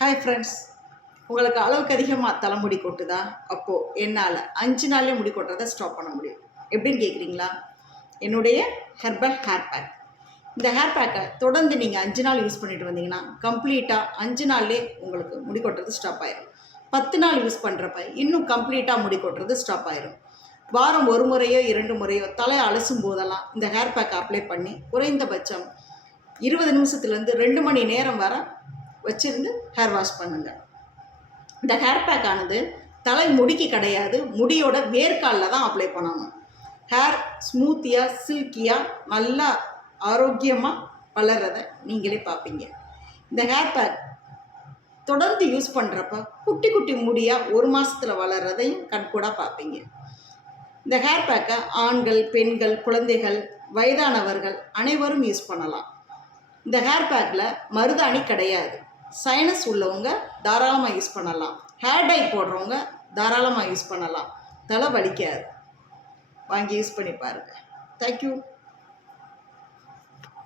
Hi friends, உங்களுக்கு அளவுக்கு அதிகமாக தலைமுடி கொட்டுதா? அப்போது என்னால் 5 நாள்லேயே முடி கொட்டுறதை ஸ்டாப் பண்ண முடியும். எப்படின்னு கேட்குறீங்களா? என்னுடைய ஹெர்பல் ஹேர் பேக். இந்த ஹேர் பேக்கை தொடர்ந்து நீங்கள் 5 நாள் யூஸ் பண்ணிட்டு வந்தீங்கன்னா கம்ப்ளீட்டாக 5 நாள்லேயே உங்களுக்கு முடி கொட்டுறது ஸ்டாப் ஆயிடும். 10 நாள் யூஸ் பண்ணுறப்ப இன்னும் கம்ப்ளீட்டாக முடி கொட்டுறது ஸ்டாப் ஆயிடும். வாரம் 1 முறையோ 2 முறையோ தலையை அலசும் போதெல்லாம் இந்த ஹேர் பேக்கை அப்ளை பண்ணி குறைந்தபட்சம் 20 நிமிஷத்துலேருந்து 2 மணி நேரம் வரை வச்சுருந்து ஹேர் வாஷ் பண்ணுங்கள். இந்த ஹேர் பேக் ஆனது தலை முடிக்கு கிடையாது, முடியோட வேர்க்காலில் தான் அப்ளை பண்ணணும். ஹேர் ஸ்மூத்தியாக சில்கியாக நல்லா ஆரோக்கியமாக வளர்கிறத நீங்களே பார்ப்பீங்க. இந்த ஹேர் பேக் தொடர்ந்து யூஸ் பண்ணுறப்ப குட்டி குட்டி முடியாக 1 மாதத்தில் வளர்கிறதையும் கண்கூடாக பார்ப்பீங்க. இந்த ஹேர் பேக்கை ஆண்கள், பெண்கள், குழந்தைகள், வயதானவர்கள் அனைவரும் யூஸ் பண்ணலாம். இந்த ஹேர் பேக்கில் மருதாணி கிடையாது. சைனஸ் உள்ளவங்க தாராளமாக யூஸ் பண்ணலாம். ஹேர் டை போடுறவங்க தாராளமாக யூஸ் பண்ணலாம். தலை வலிக்காது. வாங்கி யூஸ் பண்ணி பாருங்கள். தேங்க்யூ.